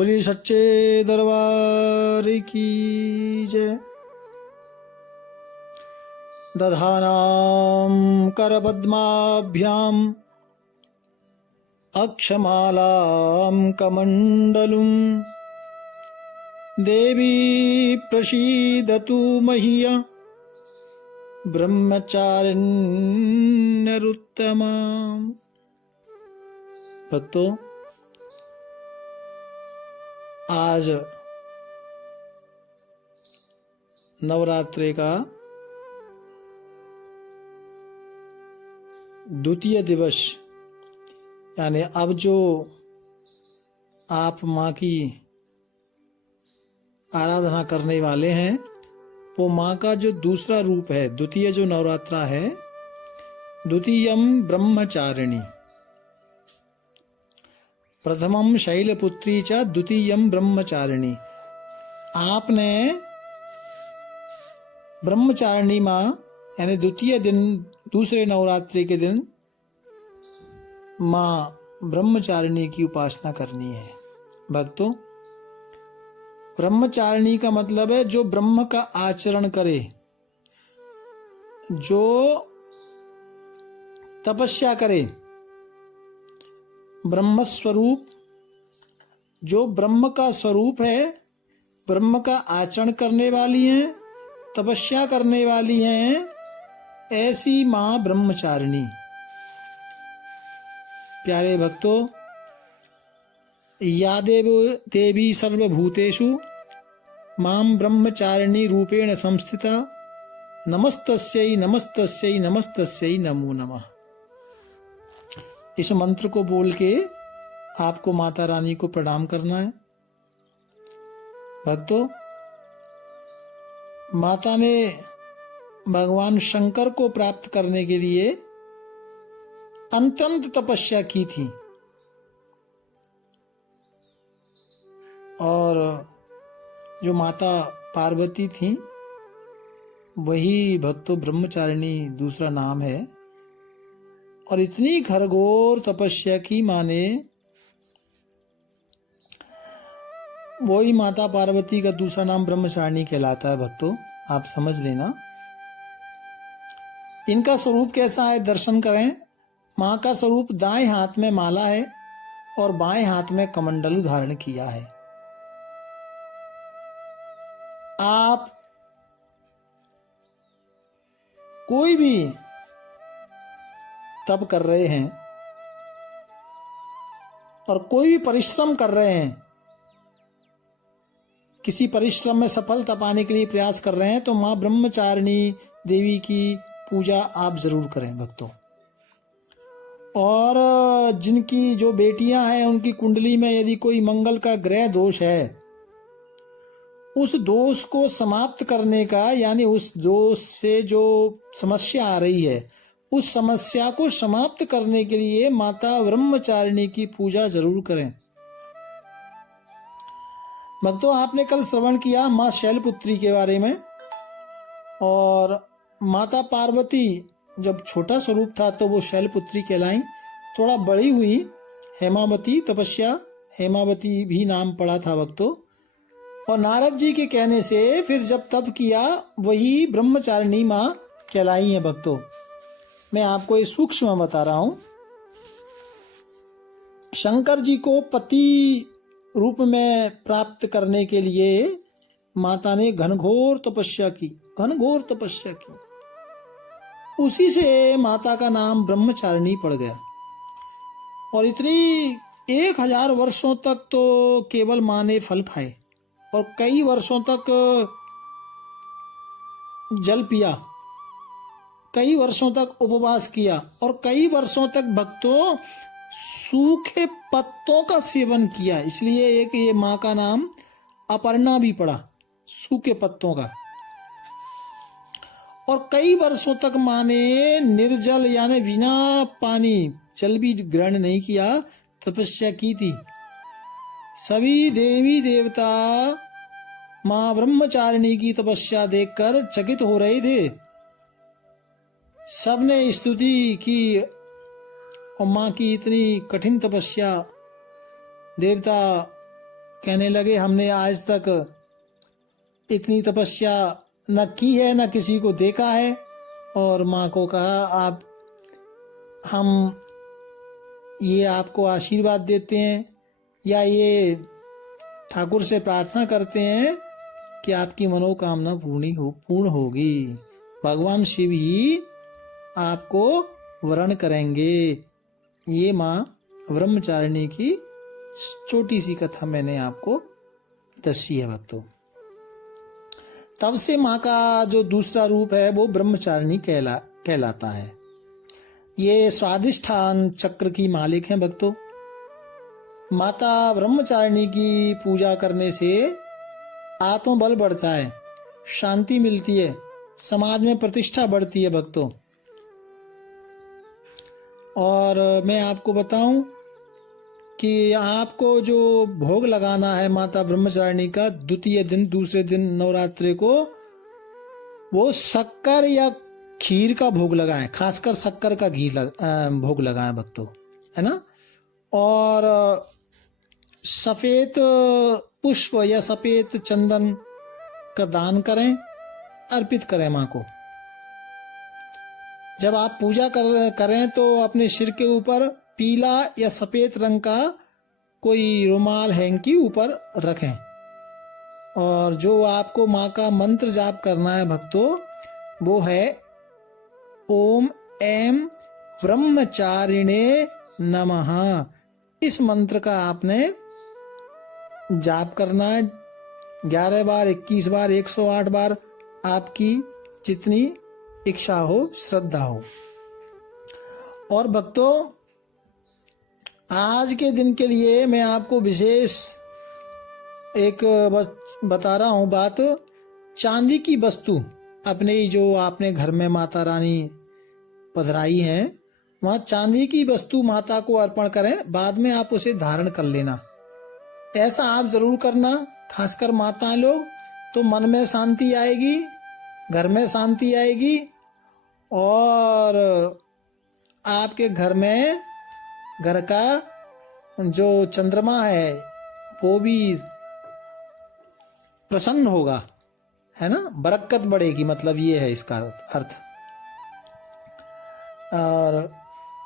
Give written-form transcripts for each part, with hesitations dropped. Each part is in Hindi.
बोलिए सच्चे दरबार की जय। दधानां करपद्माभ्याम् अक्षमालां कमण्डलुं देवी प्रसीदतु मह्यं ब्रह्मचारिण्यरुत्तमा। भक्तों, आज नवरात्रि का द्वितीय दिवस, यानी अब जो आप माँ की आराधना करने वाले हैं वो माँ का जो दूसरा रूप है, द्वितीय जो नवरात्रा है, द्वितीयम ब्रह्मचारिणी, प्रथमम शैलपुत्री च द्वितीयम ब्रह्मचारिणी। आपने ब्रह्मचारिणी माँ यानी द्वितीय दिन, दूसरे नवरात्रि के दिन माँ ब्रह्मचारिणी की उपासना करनी है। भक्तों, ब्रह्मचारिणी का मतलब है जो ब्रह्म का आचरण करे, जो तपस्या करे, ब्रह्म स्वरूप, जो ब्रह्म का स्वरूप है, ब्रह्म का आचरण करने वाली हैं, तपस्या करने वाली हैं, ऐसी मां ब्रह्मचारिणी। प्यारे भक्तों, या देवी सर्वभूतेषु मां ब्रह्मचारिणी रूपेण संस्थिता नमस्तस्यै नमस्तस्यै नमस्तस्यै नमो नमः। इस मंत्र को बोल के आपको माता रानी को प्रणाम करना है। भक्तों, माता ने भगवान शंकर को प्राप्त करने के लिए अत्यंत तपस्या की थी, और जो माता पार्वती थी वही भक्तों ब्रह्मचारिणी दूसरा नाम है। और इतनी घोर तपस्या की माने, वही माता पार्वती का दूसरा नाम ब्रह्मचारिणी कहलाता है। भक्तों, आप समझ लेना। इनका स्वरूप कैसा है, दर्शन करें। मां का स्वरूप दाएं हाथ में माला है और बाएं हाथ में कमंडलू धारण किया है। आप कोई भी तप कर रहे हैं और कोई भी परिश्रम कर रहे हैं, किसी परिश्रम में सफलता पाने के लिए प्रयास कर रहे हैं, तो मां ब्रह्मचारिणी देवी की पूजा आप जरूर करें भक्तों। और जिनकी जो बेटियां हैं उनकी कुंडली में यदि कोई मंगल का ग्रह दोष है, उस दोष को समाप्त करने का, यानी उस दोष से जो समस्या आ रही है उस समस्या को समाप्त करने के लिए माता ब्रह्मचारिणी की पूजा जरूर करें। भक्तों, आपने कल श्रवण किया मां शैलपुत्री के बारे में, और माता पार्वती जब छोटा स्वरूप था तो वो शैलपुत्री कहलाई। थोड़ा बड़ी हुई हेमावती, तपस्या हेमावती भी नाम पड़ा था भक्तों। और नारद जी के कहने से फिर जब तप किया वही ब्रह्मचारिणी मां कहलाई है। भक्तों, मैं आपको ये सूक्ष्म बता रहा हूं। शंकर जी को पति रूप में प्राप्त करने के लिए माता ने घनघोर तपस्या की, घनघोर तपस्या की। उसी से माता का नाम ब्रह्मचारिणी पड़ गया। और इतनी 1000 वर्षों तक तो केवल मां ने फल खाए, और कई वर्षों तक जल पिया, कई वर्षों तक उपवास किया, और कई वर्षों तक भक्तों सूखे पत्तों का सेवन किया। इसलिए एक ये माँ का नाम अपर्णा भी पड़ा, सूखे पत्तों का। और कई वर्षों तक माँ ने निर्जल यानी बिना पानी, जल भी ग्रहण नहीं किया, तपस्या की थी। सभी देवी देवता माँ ब्रह्मचारिणी की तपस्या देखकर चकित हो रहे थे। सबने स्तुति की, और माँ की इतनी कठिन तपस्या देवता कहने लगे हमने आज तक इतनी तपस्या न की है न किसी को देखा है। और माँ को कहा आप हम ये आपको आशीर्वाद देते हैं या ये ठाकुर से प्रार्थना करते हैं कि आपकी मनोकामना पूर्ण होगी। भगवान शिव ही आपको वरण करेंगे। ये माँ ब्रह्मचारिणी की छोटी सी कथा मैंने आपको दसी है भक्तों। तब से माँ का जो दूसरा रूप है वो ब्रह्मचारिणी कहलाता है। ये स्वादिष्ठान चक्र की मालिक हैं भक्तों। माता ब्रह्मचारिणी की पूजा करने से आत्मबल बढ़ता है, शांति मिलती है, समाज में प्रतिष्ठा बढ़ती है भक्तों। और मैं आपको बताऊं कि आपको जो भोग लगाना है माता ब्रह्मचारिणी का द्वितीय दिन, दूसरे दिन नवरात्रि को, वो शक्कर या खीर का भोग लगाएं, खासकर शक्कर का भोग लगाएं भक्तों, है ना। और सफेद पुष्प या सफेद चंदन का दान करें, अर्पित करें माँ को। जब आप पूजा करें तो अपने सिर के ऊपर पीला या सफेद रंग का कोई रुमाल हैंकी ऊपर रखें। और जो आपको माँ का मंत्र जाप करना है भक्तों, वो है ओम ऐं ब्रह्मचारिणे नमः। इस मंत्र का आपने जाप करना है 11 बार, 21 बार, 108 बार, आपकी जितनी इच्छा हो, श्रद्धा हो। और भक्तों, आज के दिन के लिए मैं आपको विशेष एक बस बता रहा हूँ बात। चांदी की वस्तु अपने जो आपने घर में माता रानी पधराई है, वहाँ चांदी की वस्तु माता को अर्पण करें, बाद में आप उसे धारण कर लेना। ऐसा आप जरूर करना, खासकर माताएं लोग, तो मन में शांति आएगी, घर में शांति आएगी और आपके घर में घर का जो चंद्रमा है वो भी प्रसन्न होगा, है ना, बरकत बढ़ेगी, मतलब ये है इसका अर्थ। और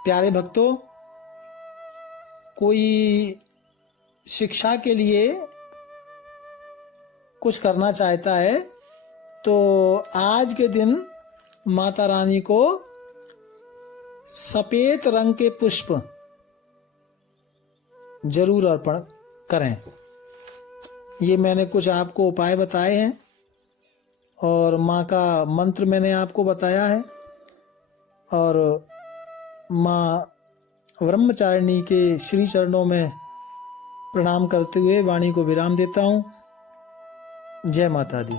प्यारे भक्तों, कोई शिक्षा के लिए कुछ करना चाहता है तो आज के दिन माता रानी को सफेद रंग के पुष्प जरूर अर्पण करें। ये मैंने कुछ आपको उपाय बताए हैं और माँ का मंत्र मैंने आपको बताया है। और माँ ब्रह्मचारिणी के श्री चरणों में प्रणाम करते हुए वाणी को विराम देता हूँ। जय माता दी।